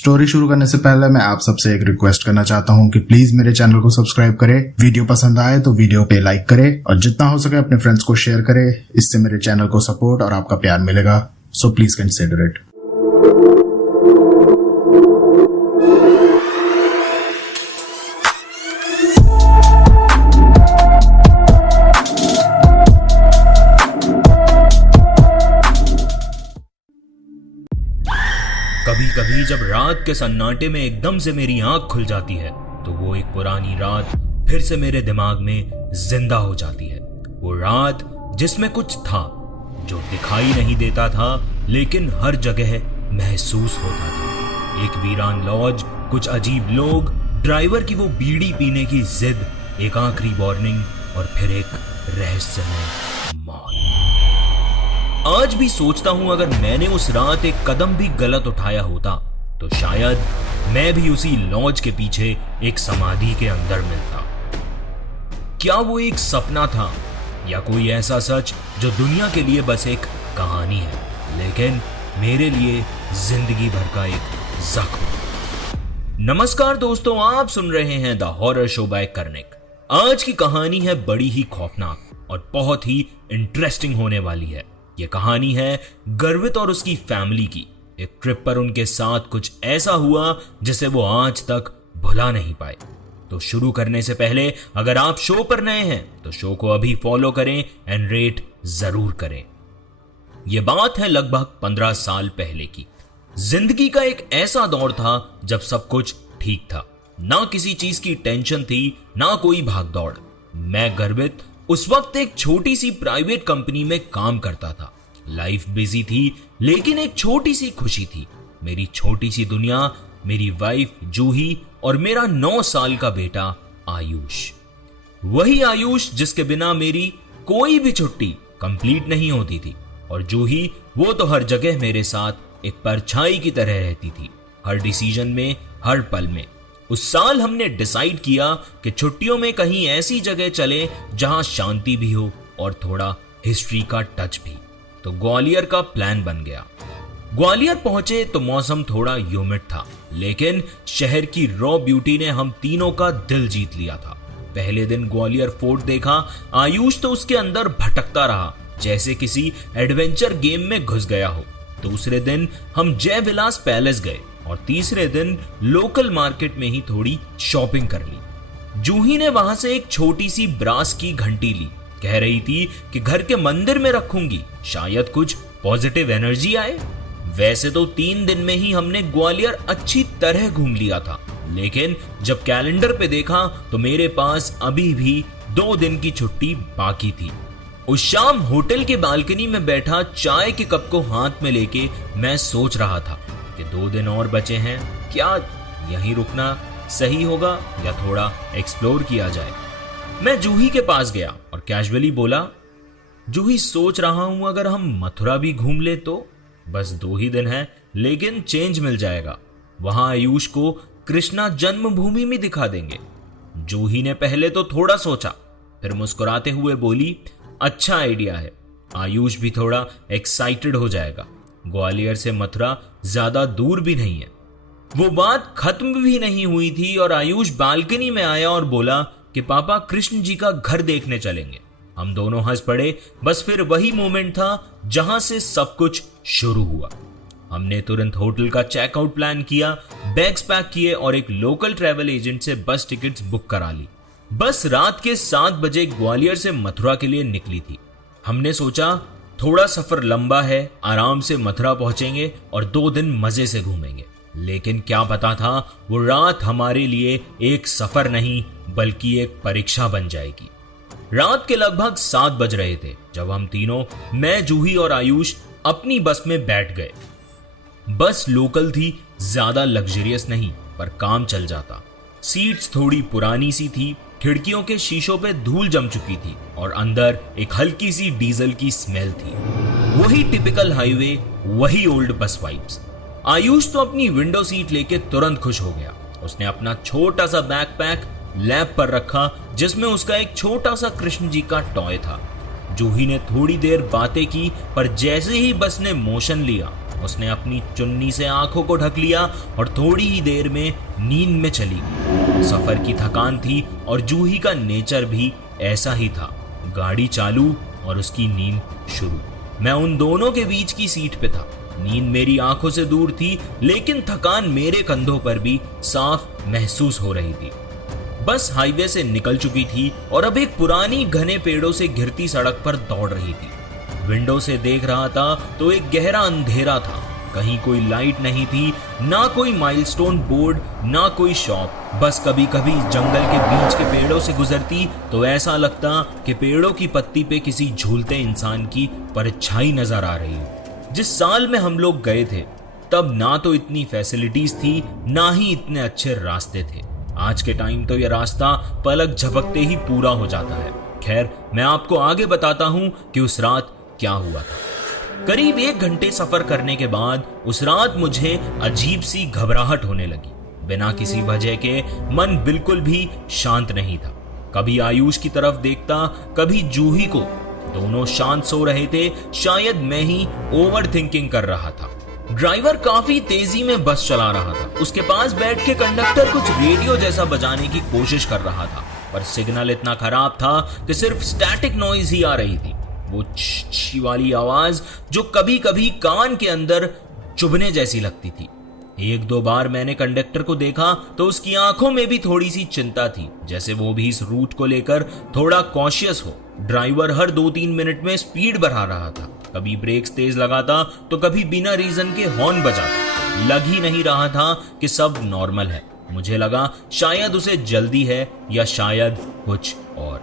Story शुरू करने से पहले मैं आप सबसे एक रिक्वेस्ट करना चाहता हूँ कि प्लीज मेरे चैनल को सब्सक्राइब करें, वीडियो पसंद आए तो वीडियो पे लाइक करें और जितना हो सके अपने फ्रेंड्स को शेयर करें। इससे मेरे चैनल को सपोर्ट और आपका प्यार मिलेगा, सो प्लीज कंसिडर इट। कभी कभी जब रात के सन्नाटे में एकदम से मेरी आंख खुल जाती है तो वो एक पुरानी रात फिर से मेरे दिमाग में जिंदा हो जाती है। वो रात जिसमें कुछ था जो दिखाई नहीं देता था लेकिन हर जगह महसूस होता था। एक वीरान लॉज, कुछ अजीब लोग, ड्राइवर की वो बीड़ी पीने की जिद, एक आखिरी वार्निंग और फिर एक रहस्यमय मौत। आज भी सोचता हूं अगर मैंने उस रात एक कदम भी गलत उठाया होता तो शायद मैं भी उसी लॉज के पीछे एक समाधि के अंदर मिलता। क्या वो एक सपना था या कोई ऐसा सच जो दुनिया के लिए बस एक कहानी है लेकिन मेरे लिए जिंदगी भर का एक जख्म। नमस्कार दोस्तों, आप सुन रहे हैं the horror show by Karnik. आज की कहानी है बड़ी ही खौफनाक और बहुत ही इंटरेस्टिंग होने वाली है। ये कहानी है गर्वित और उसकी फैमिली की। एक ट्रिप पर उनके साथ कुछ ऐसा हुआ जिसे वो आज तक भुला नहीं पाए। तो शुरू करने से पहले अगर आप शो पर नए हैं तो शो को अभी फॉलो करें एंड रेट जरूर करें। यह बात है लगभग 15 साल पहले की। जिंदगी का एक ऐसा दौर था जब सब कुछ ठीक था, ना किसी चीज की टेंशन थी, ना कोई भागदौड़। मैं गर्वित उस वक्त एक छोटी सी प्राइवेट कंपनी में काम करता था। लाइफ बिजी थी लेकिन एक छोटी सी खुशी थी। मेरी छोटी सी दुनिया, मेरी वाइफ जूही और मेरा 9 साल का बेटा आयुष। वही आयुष जिसके बिना मेरी कोई भी छुट्टी कंप्लीट नहीं होती थी। और जूही, वो तो हर जगह मेरे साथ एक परछाई की तरह रहती थी, हर डिसीजन में, हर पल में। उस साल हमने डिसाइड किया कि छुट्टियों में कहीं ऐसी जगह चले जहां शांति भी हो और थोड़ा हिस्ट्री का टच भी। तो ग्वालियर का प्लान बन गया। ग्वालियर पहुंचे तो मौसम थोड़ा ह्यूमिड था लेकिन शहर की रॉ ब्यूटी ने हम तीनों का दिल जीत लिया था। पहले दिन ग्वालियर फोर्ट देखा। आयुष तो उसके अंदर भटकता रहा जैसे किसी एडवेंचर गेम में घुस गया हो। दूसरे दिन हम जय विलास पैलेस गए और तीसरे दिन लोकल मार्केट में ही थोड़ी शॉपिंग कर ली। जूही ने वहां से एक छोटी सी ब्रास की घंटी ली। कह रही थी कि घर के मंदिर में रखूंगी, शायद कुछ पॉजिटिव एनर्जी आए। वैसे तो 3 दिन में ही हमने ग्वालियर अच्छी तरह घूम लिया था लेकिन जब कैलेंडर पे देखा तो मेरे पास अभी भी 2 दिन की छुट्टी बाकी थी। उस शाम होटल के बालकनी में बैठा चाय के कप को हाथ में लेके मैं सोच रहा था कि 2 दिन और बचे हैं, क्या यहीं रुकना सही होगा या थोड़ा एक्सप्लोर किया जाए। मैं जूही के पास गया और कैजुअली बोला, जूही सोच रहा हूं अगर हम मथुरा भी घूम ले तो। बस 2 ही दिन हैं लेकिन चेंज मिल जाएगा। वहां आयुष को कृष्णा जन्मभूमि में दिखा देंगे। जूही ने पहले तो थोड़ा सोचा फिर मुस्कुराते हुए बोली, अच्छा आइडिया है, आयुष भी थोड़ा एक्साइटेड हो जाएगा। ग्वालियर से मथुरा ज्यादा दूर भी नहीं है। वो बात खत्म भी नहीं हुई थी और आयुष बालकनी में आया और बोला कि पापा कृष्ण जी का घर देखने चलेंगे। हम दोनों हंस पड़े। बस फिर वही मोमेंट था जहां से सब कुछ शुरू हुआ। हमने तुरंत होटल का चेकआउट प्लान किया, बैग्स पैक किए और एक लोकल ट्रैवल एजेंट से बस टिकट्स बुक करा ली। बस रात के 7 बजे ग्वालियर से मथुरा के लिए निकली थी। हमने सोचा थोड़ा सफर लंबा है, आराम से मथुरा पहुंचेंगे और 2 दिन मजे से घूमेंगे। लेकिन क्या पता था वो रात हमारे लिए एक सफर नहीं बल्कि एक परीक्षा बन जाएगी। रात के लगभग 7 बज रहे थे जब हम तीनों, मैं, जूही और आयुष, अपनी बस में बैठ गए। बस लोकल थी, ज्यादा लग्जरियस नहीं पर काम चल जाता। सीट्स थोड़ी पुरानी सी थी, खिड़कियों के शीशों पे धूल जम चुकी थी और अंदर एक हल्की सी डीजल की स्मेल थी। वही टिपिकल हाईवे, वही ओल्ड बस वाइब्स। आयुष तो अपनी विंडो सीट लेके तुरंत खुश हो गया। उसने अपना छोटा सा बैकपैक लैब पर रखा जिसमें उसका एक छोटा सा कृष्ण जी का टॉय था। जूही ने थोड़ी देर बातें की पर जैसे ही बस ने मोशन लिया उसने अपनी चुन्नी से आंखों को ढक लिया और थोड़ी ही देर में नींद में चली गई। सफर की थकान थी और जूही का नेचर भी ऐसा ही था। गाड़ी चालू और उसकी नींद शुरू। मैं उन दोनों के बीच की सीट पे था। नींद मेरी आंखों से दूर थी, लेकिन थकान मेरे कंधों पर भी साफ महसूस हो रही थी। बस हाईवे से निकल चुकी थी और अब एक पुरानी घने पेड़ों से घिरती सड़क पर दौड़ रही थी। विंडो से देख रहा था तो एक गहरा अंधेरा था। कहीं कोई लाइट नहीं थी, ना कोई माइलस्टोन बोर्ड, ना कोई शॉप। बस कभी कभी जंगल के बीच के पेड़ों से गुजरती तो ऐसा लगता कि पेड़ों की पत्ती पे किसी झूलते इंसान की परछाई नजर आ रही हो। जिस साल में हम लोग गए थे तब ना तो इतनी फैसिलिटीज थी, ना ही इतने अच्छे रास्ते थे। आज के टाइम तो यह रास्ता पलक झपकते ही पूरा हो जाता है। खैर, मैं आपको आगे बताता हूं कि उस रात क्या हुआ था। करीब 1 घंटे सफर करने के बाद उस रात मुझे अजीब सी घबराहट होने लगी। बिना किसी वजह के मन बिल्कुल भी शांत नहीं था। कभी आयुष की तरफ देखता, कभी जूही को। दोनों शांत सो रहे थे। शायद मैं ही ओवर थिंकिंग कर रहा था। ड्राइवर काफी तेजी में बस चला रहा था। उसके पास बैठ के कंडक्टर कुछ रेडियो जैसा बजाने की कोशिश कर रहा था, पर सिग्नल इतना खराब था कि सिर्फ स्टैटिक नॉइज ही आ रही थी। वो छी वाली आवाज जो कभी कभी कान के अंदर चुभने जैसी लगती थी। 1-2 बार मैंने कंडक्टर को देखा तो उसकी आंखों में भी थोड़ी सी चिंता थी, जैसे वो भी इस रूट को लेकर थोड़ा कॉशियस हो। ड्राइवर हर 2-3 मिनट में स्पीड बढ़ा रहा था। कभी ब्रेक्स तेज लगाता तो कभी बिना रीजन के हॉर्न बजाता। लग ही नहीं रहा था कि सब नॉर्मल है। मुझे लगा शायद उसे जल्दी है या शायद कुछ और,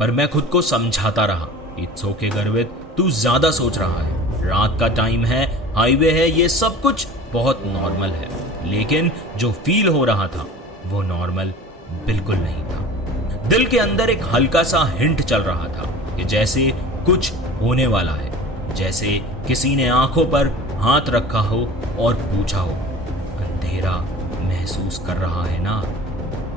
पर मैं खुद को समझाता रहा, इट्स ओके गर्वित, तू ज्यादा सोच रहा है। रात का टाइम है, हाईवे है, ये सब कुछ बहुत नॉर्मल है। लेकिन जो फील हो रहा था वो नॉर्मल बिल्कुल नहीं था। दिल के अंदर एक हल्का सा हिंट चल रहा था कि जैसे कुछ होने वाला है, जैसे किसी ने आंखों पर हाथ रखा हो और पूछा हो, अंधेरा महसूस कर रहा है ना?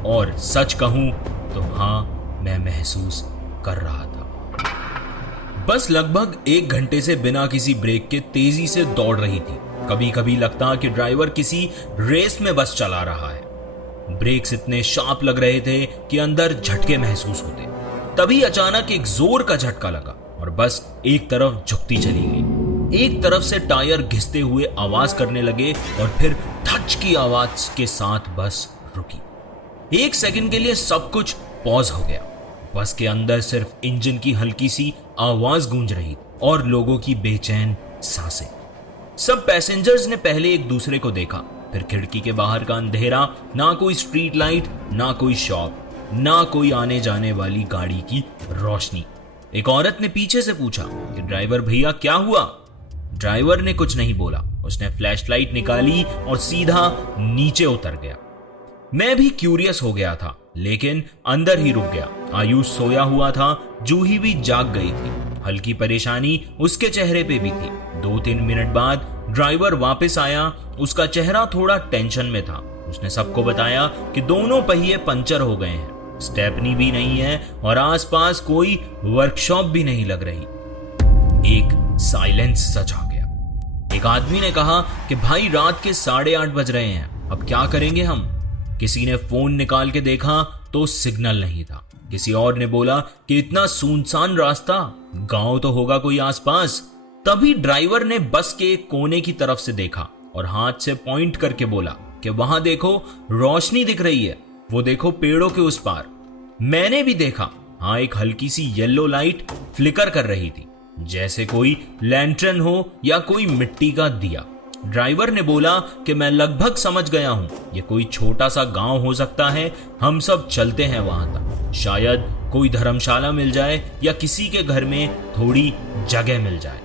और सच कहूं तो हाँ, मैं महसूस कर रहा था। बस लगभग 1 घंटे से बिना किसी ब्रेक के तेजी से दौड़ रही थी। कभी कभी लगता कि ड्राइवर किसी रेस में बस चला रहा है। ब्रेक्स इतने शार्प लग रहे थे कि अंदर झटके महसूस होते। तभी अचानक एक जोर का झटका लगा और बस एक तरफ झुकती चली गई। एक तरफ से टायर घिसते हुए आवाज करने लगे और फिर धच की आवाज के साथ बस रुकी। 1 सेकंड के लिए सब कुछ पॉज हो गया। बस के अंदर सिर्फ इंजन की हल्की सी आवाज गूंज रही और लोगों की बेचैन सांसें। सब पैसेंजर्स ने पहले एक दूसरे को देखा, फिर खिड़की के बाहर का अंधेरा, ना कोई स्ट्रीट लाइट, ना कोई शॉप, ना कोई आने जाने वाली गाड़ी की रोशनी। एक औरत ने पीछे से पूछा कि ड्राइवर भैया क्या हुआ? ड्राइवर ने कुछ नहीं बोला। उसने फ्लैशलाइट निकाली और सीधा नीचे उतर गया। मैं भी क्यूरियस हो गया था, लेकिन अंदर ही रुक गया। आयुष सोया हुआ था, जूही भी जाग गई थी। हल्की परेशानी उसके चेहरे पे भी थी। 2-3 मिनट बाद ड्राइवर वापस आया। उसका चेहरा थोड़ा टेंशन में था। उसने सबको बताया कि दोनों पहिए पंचर हो गए हैं, स्टेपनी भी नहीं है और आसपास कोई वर्कशॉप भी नहीं लग रही। एक साइलेंस सा छा गया। एक आदमी ने कहा कि भाई रात के 8:30 बज रहे हैं, अब क्या करेंगे हम? किसी ने फोन निकाल के देखा तो सिग्नल नहीं था। किसी और ने बोला कि इतना सुनसान रास्ता, गांव तो होगा कोई आसपास। तभी ड्राइवर ने बस के एक कोने की तरफ से देखा और हाथ से पॉइंट करके बोला कि वहां देखो, रोशनी दिख रही है, वो देखो पेड़ों के उस पार। मैंने भी देखा, हाँ, एक हल्की सी येलो लाइट फ्लिकर कर रही थी, जैसे कोई लैंटर्न हो या कोई मिट्टी का दिया। ड्राइवर ने बोला कि मैं लगभग समझ गया हूं, ये कोई छोटा सा गांव हो सकता है, हम सब चलते हैं वहां तक। शायद कोई धर्मशाला मिल जाए या किसी के घर में थोड़ी जगह मिल जाए।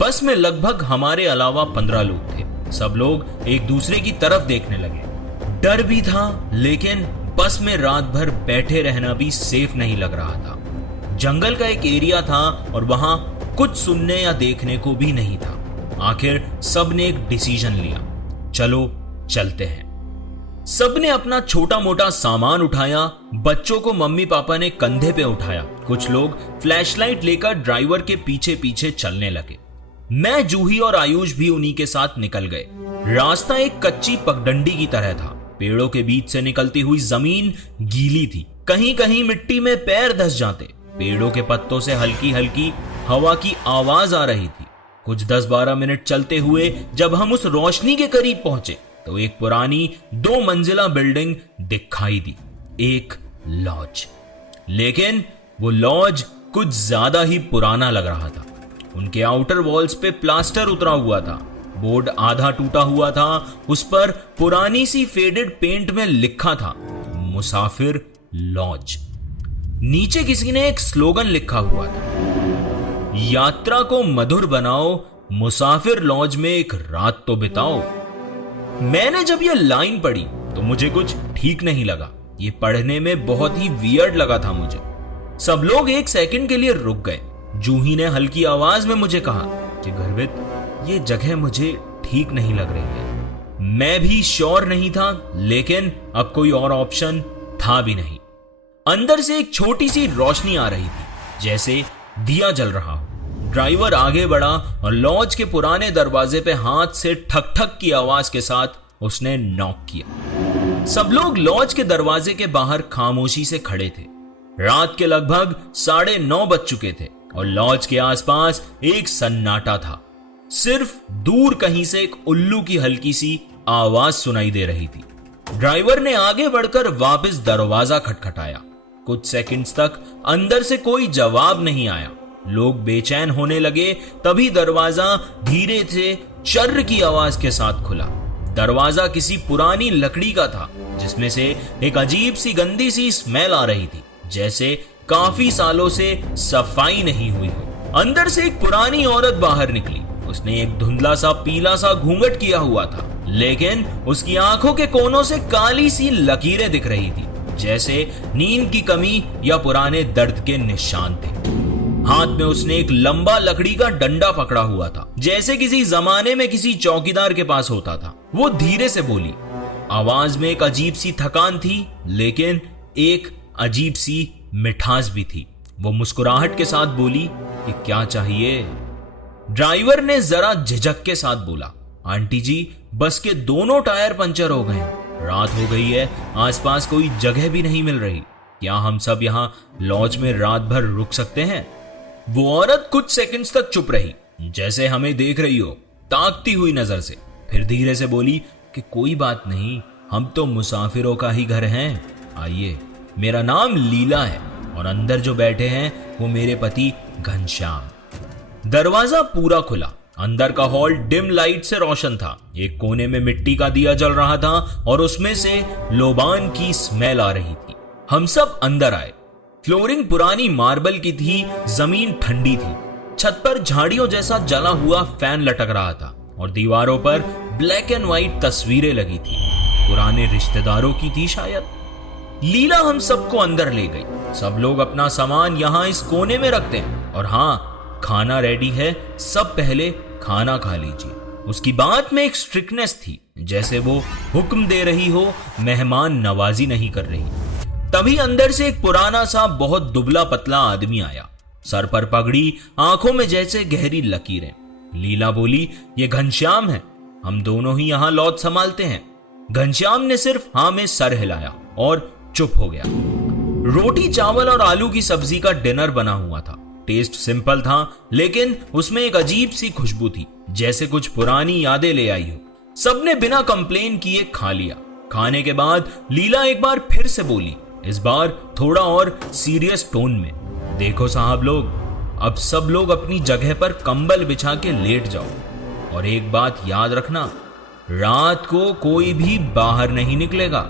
बस में लगभग हमारे अलावा 15 लोग थे। सब लोग एक दूसरे की तरफ देखने लगे। डर भी था, लेकिन बस में रात भर बैठे रहना भी सेफ नहीं लग रहा था। जंगल का एक एरिया था और वहां कुछ सुनने या देखने को भी नहीं था। आखिर सब ने एक डिसीजन लिया, चलो चलते हैं। सब ने अपना छोटा मोटा सामान उठाया। बच्चों को मम्मी पापा ने कंधे पे उठाया। कुछ लोग फ्लैशलाइट लेकर ड्राइवर के पीछे पीछे चलने लगे। मैं, जूही और आयुष भी उन्हीं के साथ निकल गए। रास्ता एक कच्ची पगडंडी की तरह था। पेड़ों के बीच से निकलती हुई जमीन गीली थी, कहीं कहीं मिट्टी में पैर धंस जाते। पेड़ों के पत्तों से हल्की हल्की हवा की आवाज आ रही थी। कुछ 10-12 मिनट चलते हुए जब हम उस रोशनी के करीब पहुंचे तो एक पुरानी 2 मंजिला बिल्डिंग दिखाई दी, एक लॉज। लेकिन वो लॉज कुछ ज्यादा ही पुराना लग रहा था। उनके आउटर वॉल्स पे प्लास्टर उतरा हुआ था, बोर्ड आधा टूटा हुआ था, उस पर पुरानी सी फेडेड पेंट में लिखा था मुसाफिर लॉज। नीचे किसी ने एक स्लोगन लिखा हुआ था, यात्रा को मधुर बनाओ, मुसाफिर लॉज में एक रात तो बिताओ। मैंने जब यह लाइन पढ़ी तो मुझे कुछ ठीक नहीं लगा। ये पढ़ने में बहुत ही वियर्ड लगा था मुझे। सब लोग एक सेकंड के लिए रुक गए। जूही ने हल्की आवाज में मुझे कहा कि गर्वित, ये जगह मुझे ठीक नहीं लग रही है। मैं भी श्योर नहीं था, लेकिन अब कोई और ऑप्शन था भी नहीं। अंदर से एक छोटी सी रोशनी आ रही थी, जैसे दिया जल रहा हो। ड्राइवर आगे बढ़ा और लॉज के पुराने दरवाजे पे हाथ से ठक ठक की आवाज के साथ उसने नॉक किया। सब लोग लॉज के दरवाजे के बाहर खामोशी से खड़े थे। रात के लगभग 9:30 बज चुके थे और लॉज के आसपास एक सन्नाटा था। सिर्फ दूर कहीं से एक उल्लू की हल्की सी आवाज सुनाई दे रही थी। ड्राइवर ने आगे बढ़कर वापस दरवाजा खटखटाया। कुछ सेकंड्स तक अंदर से कोई जवाब नहीं आया। लोग बेचैन होने लगे। तभी दरवाजा धीरे से चर्र की आवाज के साथ खुला। दरवाजा किसी पुरानी लकड़ी का था, जिसमें से एक अजीब सी गंदी सी स्मेल आ रही थी, जैसे काफी सालों से सफाई नहीं हुई हो। अंदर से एक पुरानी औरत बाहर निकली। उसने एक धुंधला सा पीला सा घूंघट किया हुआ था, लेकिन उसकी आंखों के कोनों से काली सी लकीरें दिख रही थी, जैसे नींद की कमी या पुराने दर्द के निशान थे। हाथ में उसने एक लंबा लकड़ी का डंडा पकड़ा हुआ था, जैसे किसी जमाने में किसी चौकीदार के पास होता था। वो धीरे से बोली। आवाज में एक अजीब सी थकान थी, लेकिन एक अजीब सी मिठास भी थी। वो मुस्कुराहट के साथ बोली कि क्या चाहिए। ड्राइवर ने जरा झिझक के साथ बोला, आंटी जी, बस के दोनों टायर पंचर हो गए। रात हो गई है, आसपास कोई जगह भी नहीं मिल रही। क्या हम सब यहाँ लॉज में रात भर रुक सकते हैं? वो औरत कुछ सेकंड्स तक चुप रही, जैसे हमें देख रही हो, ताकती हुई नजर से। फिर धीरे से बोली कि कोई बात नहीं, हम तो मुसाफिरों का ही घर हैं। आइए, मेरा नाम लीला है और अंदर जो बैठे हैं वो मेरे पति घनश्याम। दरवाजा पूरा खुला। अंदर का हॉल डिम लाइट से रोशन था। एक कोने में मिट्टी का दिया जल रहा था और उसमें से लोबान की स्मेल आ रही थी। हम सब अंदर आए। फ्लोरिंग पुरानी मार्बल की थी, जमीन ठंडी थी। छत पर झाड़ियों जैसा जला हुआ फैन लटक रहा था और दीवारों पर ब्लैक एंड व्हाइट तस्वीरें लगी थी। पुराने रिश्तेदारों की थी शायद। लीला हम सबको अंदर ले गई। सब लोग अपना सामान यहाँ इस कोने में रखते हैं और हाँ, खाना रेडी है, सब पहले खाना खा लीजिए। उसकी बात में एक स्ट्रिक्टनेस थी, जैसे वो हुक्म दे रही हो, मेहमान नवाजी नहीं कर रही। तभी अंदर से एक पुराना सा बहुत दुबला पतला आदमी आया। सर पर पगड़ी, आंखों में जैसे गहरी लकीरें। लीला बोली, ये घनश्याम है, हम दोनों ही यहाँ लॉज संभालते हैं। घनश्याम ने सिर्फ हाँ में सर हिलाया और चुप हो गया। रोटी, चावल और आलू की सब्जी का डिनर बना हुआ था। टेस्ट सिंपल था, लेकिन उसमें एक अजीब सी खुशबू थी, जैसे कुछ पुरानी यादें ले आई हो। सबने बिना कंप्लेन किए खा लिया। खाने के बाद लीला एक बार फिर से बोली, इस बार थोड़ा और सीरियस टोन में, देखो साहब लोग, अब सब लोग अपनी जगह पर कंबल बिछा के लेट जाओ और एक बात याद रखना, रात को कोई भी बाहर नहीं निकलेगा।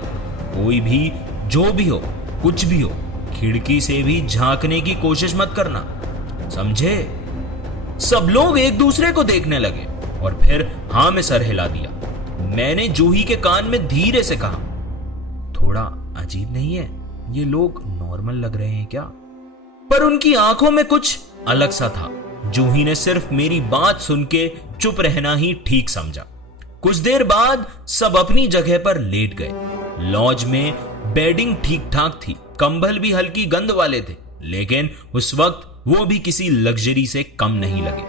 कोई भी, जो भी हो, कुछ भी हो, खिड़की से भी झांकने की कोशिश मत करना, समझे? सब लोग एक दूसरे को देखने लगे और फिर हाँ में सर हिला दिया। मैंने जूही के कान में धीरे से कहा, थोड़ा अजीब नहीं है? ये लोग नॉर्मल लग रहे हैं क्या? पर उनकी आंखों में कुछ अलग सा था। जूही ने सिर्फ मेरी बात सुन के चुप रहना ही ठीक समझा। कुछ देर बाद सब अपनी जगह पर लेट गए। लॉज में बेडिंग ठीक ठाक थी, कंबल भी हल्की गंध वाले थे, लेकिन उस वक्त वो भी किसी लग्जरी से कम नहीं लगे।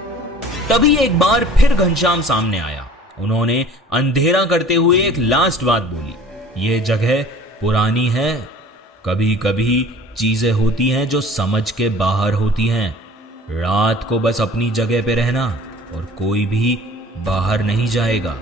तभी एक बार फिर घनश्याम सामने आया। उन्होंने अंधेरा करते हुए एक लास्ट बात बोली, ये जगह पुरानी है, कभी कभी चीजें होती हैं जो समझ के बाहर होती हैं। रात को बस अपनी जगह पे रहना और कोई भी बाहर नहीं जाएगा।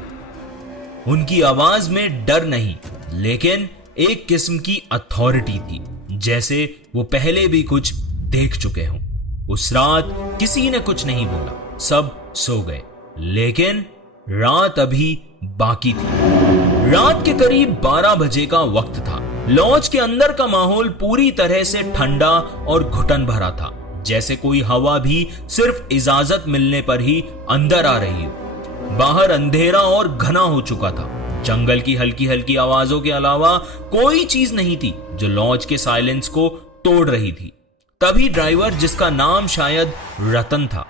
उनकी आवाज में डर नहीं, लेकिन एक किस्म की अथॉरिटी थी, जैसे वो पहले भी कुछ देख चुके हों। उस रात किसी ने कुछ नहीं बोला, सब सो गए, लेकिन रात अभी बाकी थी। रात के करीब 12 बजे का वक्त था। लॉज के अंदर का माहौल पूरी तरह से ठंडा और घुटन भरा था, जैसे कोई हवा भी सिर्फ इजाजत मिलने पर ही अंदर आ रही हो। बाहर अंधेरा और घना हो चुका था। जंगल की हल्की हल्की आवाजों के अलावा कोई चीज नहीं थी जो लॉज के साइलेंस को तोड़ रही थी। तभी ड्राइवर, जिसका नाम शायद रतन था,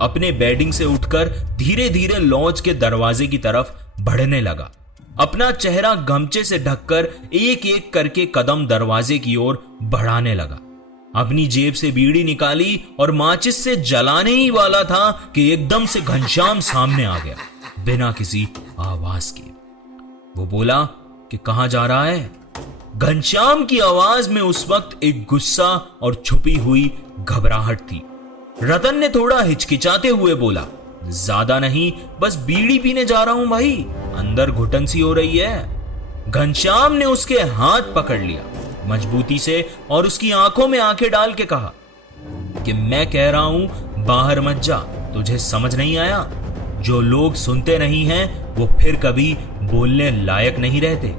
अपने बेडिंग से उठकर धीरे धीरे लॉज के दरवाजे की तरफ बढ़ने लगा। अपना चेहरा गमछे से ढककर एक एक करके कदम दरवाजे की ओर बढ़ाने लगा। अपनी जेब से बीड़ी निकाली और माचिस से जलाने ही वाला था कि एकदम से घनश्याम सामने आ गया, बिना किसी आवाज के। वो बोला कि कहां जा रहा है? घनश्याम की आवाज में उस वक्त एक गुस्सा और छुपी हुई घबराहट थी। रतन ने थोड़ा हिचकिचाते हुए बोला, ज्यादा नहीं, बस बीड़ी पीने जा रहा हूं भाई, अंदर घुटन सी हो रही है। घनश्याम ने उसके हाथ पकड़ लिया मजबूती से और उसकी आंखों में आंखें डाल के कहा कि मैं कह रहा हूं बाहर मत जा, तुझे समझ नहीं आया? जो लोग सुनते नहीं हैं वो फिर कभी बोलने लायक नहीं रहते।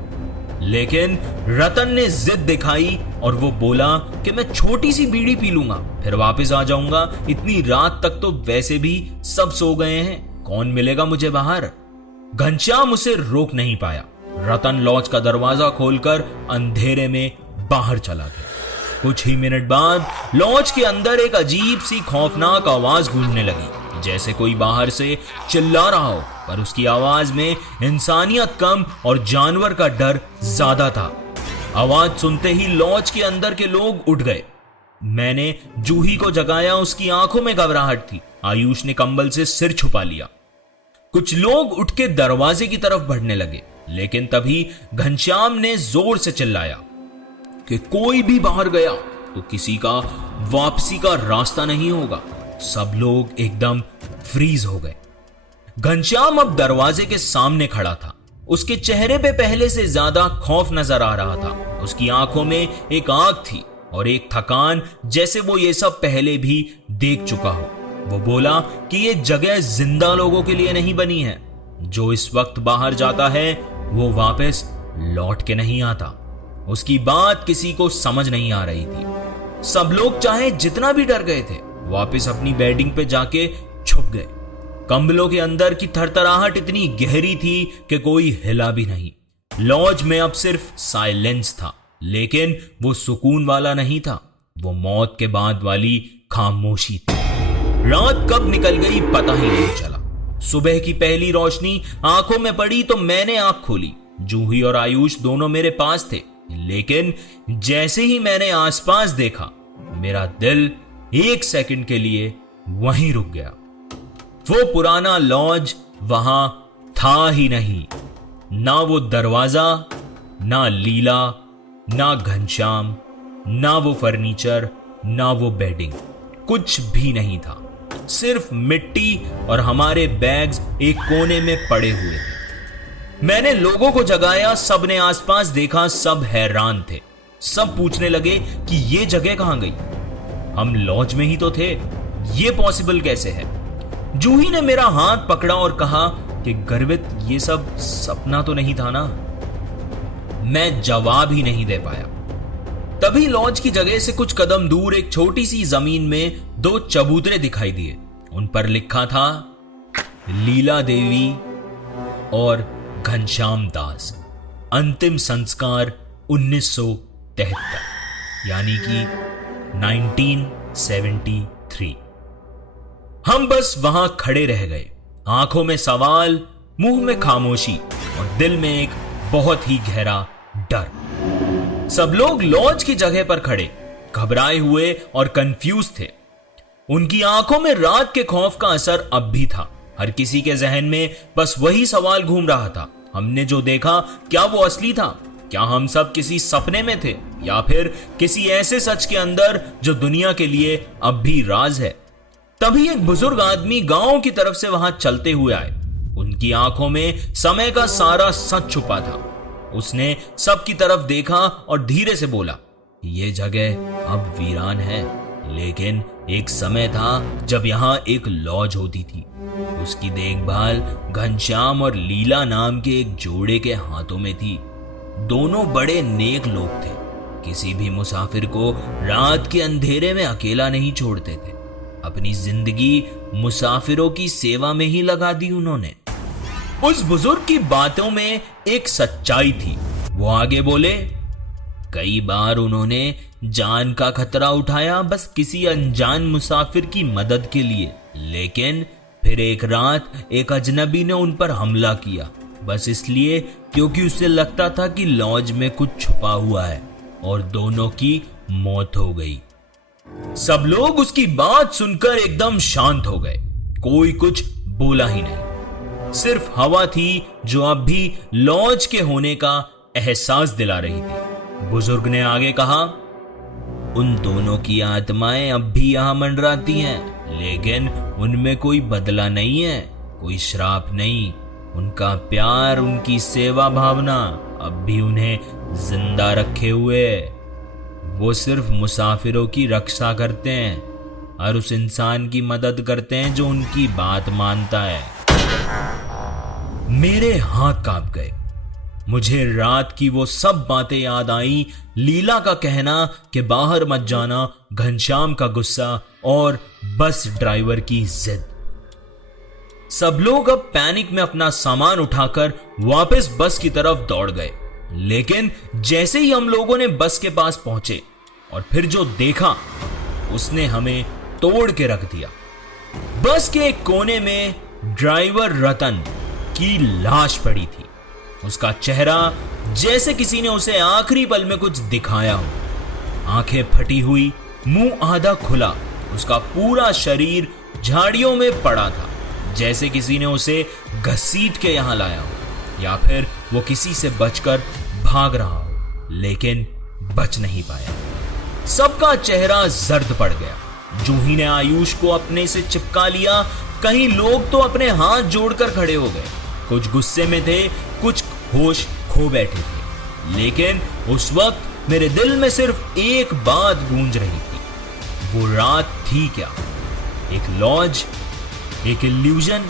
लेकिन रतन ने जिद दिखाई और वो बोला कि मैं छोटी सी बीड़ी पी लूंगा, फिर वापस आ जाऊंगा। इतनी रात तक तो वैसे भी सब सो गए हैं, कौन मिलेगा मुझे बाहर? घनश्याम उसे रोक नहीं पाया। रतन लॉज का दरवाजा खोलकर अंधेरे में बाहर चला गया। कुछ ही मिनट बाद लॉज के अंदर एक अजीब सी खौफनाक आवाज गूंजने लगी, जैसे कोई बाहर से चिल्ला रहा हो, पर उसकी आवाज में इंसानियत कम और जानवर का डर ज्यादा था। आवाज सुनते ही लॉज के अंदर के लोग उठ गए। मैंने जूही को जगाया, उसकी आंखों में घबराहट थी। आयुष ने कंबल से सिर छुपा लिया। कुछ लोग उठ के दरवाजे की तरफ बढ़ने लगे, लेकिन तभी घनश्याम ने जोर से चिल्लाया कि कोई भी बाहर गया तो किसी का वापसी का रास्ता नहीं होगा। सब लोग एकदम फ्रीज हो गए। घनश्याम अब दरवाजे के सामने खड़ा था। उसके चेहरे पे पहले से ज्यादा खौफ नजर आ रहा था। उसकी आंखों में एक आग थी और एक थकान, जैसे वो ये सब पहले भी देख चुका हो। वो बोला कि ये जगह जिंदा लोगों के लिए नहीं बनी है। जो इस वक्त बाहर जाता है वो वापस लौट के नहीं आता। उसकी बात किसी को समझ नहीं आ रही थी। सब लोग चाहे जितना भी डर गए थे, वापस अपनी बेडिंग पे जाके छुप गए। कंबलों के अंदर की थरथराहट इतनी गहरी थी कि कोई हिला भी नहीं। लॉज में अब सिर्फ साइलेंस था, लेकिन वो सुकून वाला नहीं था, वो मौत के बाद वाली खामोशी थी। रात कब निकल गई पता ही नहीं चला। सुबह की पहली रोशनी आंखों में पड़ी तो मैंने आंख खोली। जूही और आयुष दोनों मेरे पास थे, लेकिन जैसे ही मैंने आसपास देखा, मेरा दिल एक सेकंड के लिए वहीं रुक गया। वो पुराना लॉज वहां था ही नहीं। ना वो दरवाजा, ना लीला, ना घनश्याम, ना वो फर्नीचर, ना वो बेडिंग, कुछ भी नहीं था। सिर्फ मिट्टी और हमारे बैग्स एक कोने में पड़े हुए थे। मैंने लोगों को जगाया, सबने आसपास देखा, सब हैरान थे। सब पूछने लगे कि ये जगह कहां गई? हम लॉज में ही तो थे, ये पॉसिबल कैसे है? जूही ने मेरा हाथ पकड़ा और कहा कि गर्वित, ये सब सपना तो नहीं था ना? मैं जवाब ही नहीं दे पाया। तभी लॉज की जगह से कुछ कदम दूर एक छोटी सी जमीन में 2 चबूतरे दिखाई दिए। उन पर लिखा था लीला देवी और घनश्याम दास, अंतिम संस्कार 1973, यानी कि 1973। हम बस वहां खड़े रह गए, आंखों में सवाल, मुंह में खामोशी और दिल में एक बहुत ही गहरा डर। सब लोग लॉज की जगह पर खड़े, घबराए हुए और कंफ्यूज थे। उनकी आंखों में रात के खौफ का असर अब भी था। हर किसी के जहन में बस वही सवाल घूम रहा था, हमने जो देखा क्या वो असली था? क्या हम सब किसी सपने में थे या फिर किसी ऐसे सच के अंदर जो दुनिया के लिए अब भी राज है? तभी एक बुजुर्ग आदमी गांव की तरफ से वहां चलते हुए आए। उनकी आंखों में समय का सारा सच छुपा था। उसने सबकी तरफ देखा और धीरे से बोला, ये जगह अब वीरान है, लेकिन एक समय था जब यहाँ एक लॉज होती थी। उसकी देखभाल घनश्याम और लीला नाम के एक जोड़े के हाथों में थी। दोनों बड़े नेक लोग थे। किसी भी मुसाफिर को रात के अंधेरे में अकेला नहीं छोड़ते थे। अपनी जिंदगी मुसाफिरों की सेवा में ही लगा दी उन्होंने। उस बुजुर्ग की बातों में एक सच्चाई थी। वो आगे बोले, कई बार उन्होंने जान का खतरा उठाया बस किसी अनजान मुसाफिर की मदद के लिए, लेकिन फिर एक रात एक अजनबी ने उन पर हमला किया, बस इसलिए क्योंकि उसे लगता था कि लॉज में कुछ छुपा हुआ है, और दोनों की मौत हो गई। सब लोग उसकी बात सुनकर एकदम शांत हो गए। कोई कुछ बोला ही नहीं। सिर्फ हवा थी जो अब भी लॉज के होने का एहसास दिला रही थी। बुजुर्ग ने आगे कहा, उन दोनों की आत्माएं अब भी यहां मंडराती हैं, लेकिन उनमें कोई बदला नहीं है, कोई श्राप नहीं। उनका प्यार, उनकी सेवा भावना अब भी उन्हें जिंदा रखे हुए। वो सिर्फ मुसाफिरों की रक्षा करते हैं और उस इंसान की मदद करते हैं जो उनकी बात मानता है। मेरे हाथ कांप गए। मुझे रात की वो सब बातें याद आई। लीला का कहना कि बाहर मत जाना, घनश्याम का गुस्सा और बस ड्राइवर की जिद। सब लोग अब पैनिक में अपना सामान उठाकर वापस बस की तरफ दौड़ गए। लेकिन जैसे ही हम लोगों ने बस के पास पहुंचे और फिर जो देखा उसने हमें तोड़ के रख दिया। बस के एक कोने में ड्राइवर रतन की लाश पड़ी थी। उसका चेहरा जैसे किसी ने उसे आखिरी पल में कुछ दिखाया हो। आंखें फटी हुई, मुंह आधा खुला, उसका पूरा शरीर झाड़ियों में पड़ा था, जैसे किसी ने उसे घसीट के यहां लाया हो या फिर वो किसी से बचकर भाग रहा हो, लेकिन बच नहीं पाया। सबका चेहरा जर्द पड़ गया। जूही ने आयुष को अपने से चिपका लिया। कई लोग तो अपने हाथ जोड़कर खड़े हो गए। कुछ गुस्से में थे, कुछ होश खो बैठे थे। लेकिन उस वक्त मेरे दिल में सिर्फ एक बात गूंज रही थी, वो रात थी क्या? एक लॉज, एक इल्यूजन,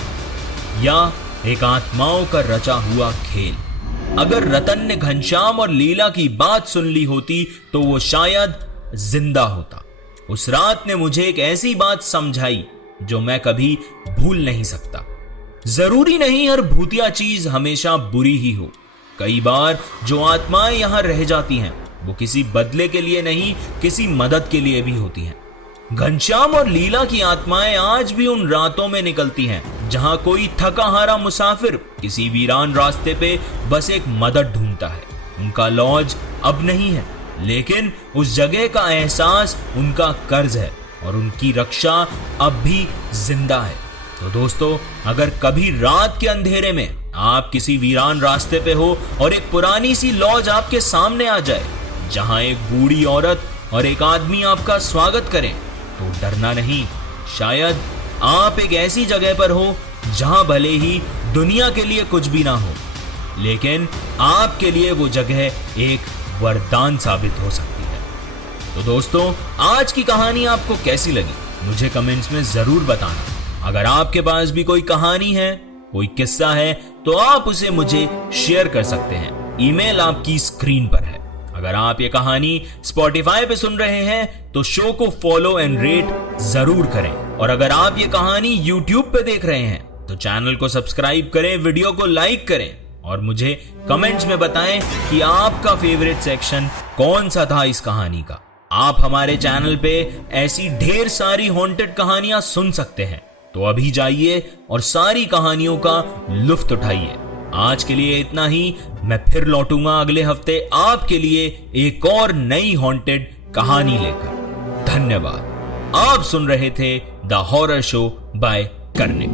या एक आत्माओं का रचा हुआ खेल? अगर रतन ने घनश्याम और लीला की बात सुन ली होती तो वो शायद जिंदा होता। उस रात ने मुझे एक ऐसी बात समझाई जो मैं कभी भूल नहीं सकता। जरूरी नहीं हर भूतिया चीज हमेशा बुरी ही हो। कई बार जो आत्माएं यहां रह जाती हैं वो किसी बदले के लिए नहीं, किसी मदद के लिए भी होती हैं। घनश्याम और लीला की आत्माएं आज भी उन रातों में निकलती हैं जहां कोई थका हारा मुसाफिर किसी वीरान रास्ते पे बस एक मदद ढूंढता है। उनका लॉज अब नहीं है, लेकिन उस जगह का एहसास उनका कर्ज है और उनकी रक्षा अब भी जिंदा है। तो दोस्तों, अगर कभी रात के अंधेरे में आप किसी वीरान रास्ते पे हो और एक पुरानी सी लॉज आपके सामने आ जाए जहां एक बूढ़ी औरत और एक आदमी आपका स्वागत करें, तो डरना नहीं। शायद आप एक ऐसी जगह पर हो जहां भले ही दुनिया के लिए कुछ भी ना हो, लेकिन आपके लिए वो जगह एक वरदान साबित हो सकती है। तो दोस्तों, आज की कहानी आपको कैसी लगी मुझे कमेंट्स में जरूर बताना। अगर आपके पास भी कोई कहानी है, कोई किस्सा है, तो आप उसे मुझे शेयर कर सकते हैं। ईमेल आपकी स्क्रीन पर है। अगर आप ये कहानी स्पॉटिफाई पे सुन रहे हैं तो शो को फॉलो एंड रेट जरूर करें। और अगर आप ये कहानी यूट्यूब पे देख रहे हैं तो चैनल को सब्सक्राइब करें, वीडियो को लाइक करें और मुझे कमेंट्स में बताएं कि आपका फेवरेट सेक्शन कौन सा था इस कहानी का। आप हमारे चैनल पे ऐसी ढेर सारी हॉन्टेड कहानियां सुन सकते हैं, तो अभी जाइए और सारी कहानियों का लुत्फ उठाइए। आज के लिए इतना ही। मैं फिर लौटूंगा अगले हफ्ते आपके लिए एक और नई हॉन्टेड कहानी लेकर। धन्यवाद। आप सुन रहे थे the horror show by Karnik.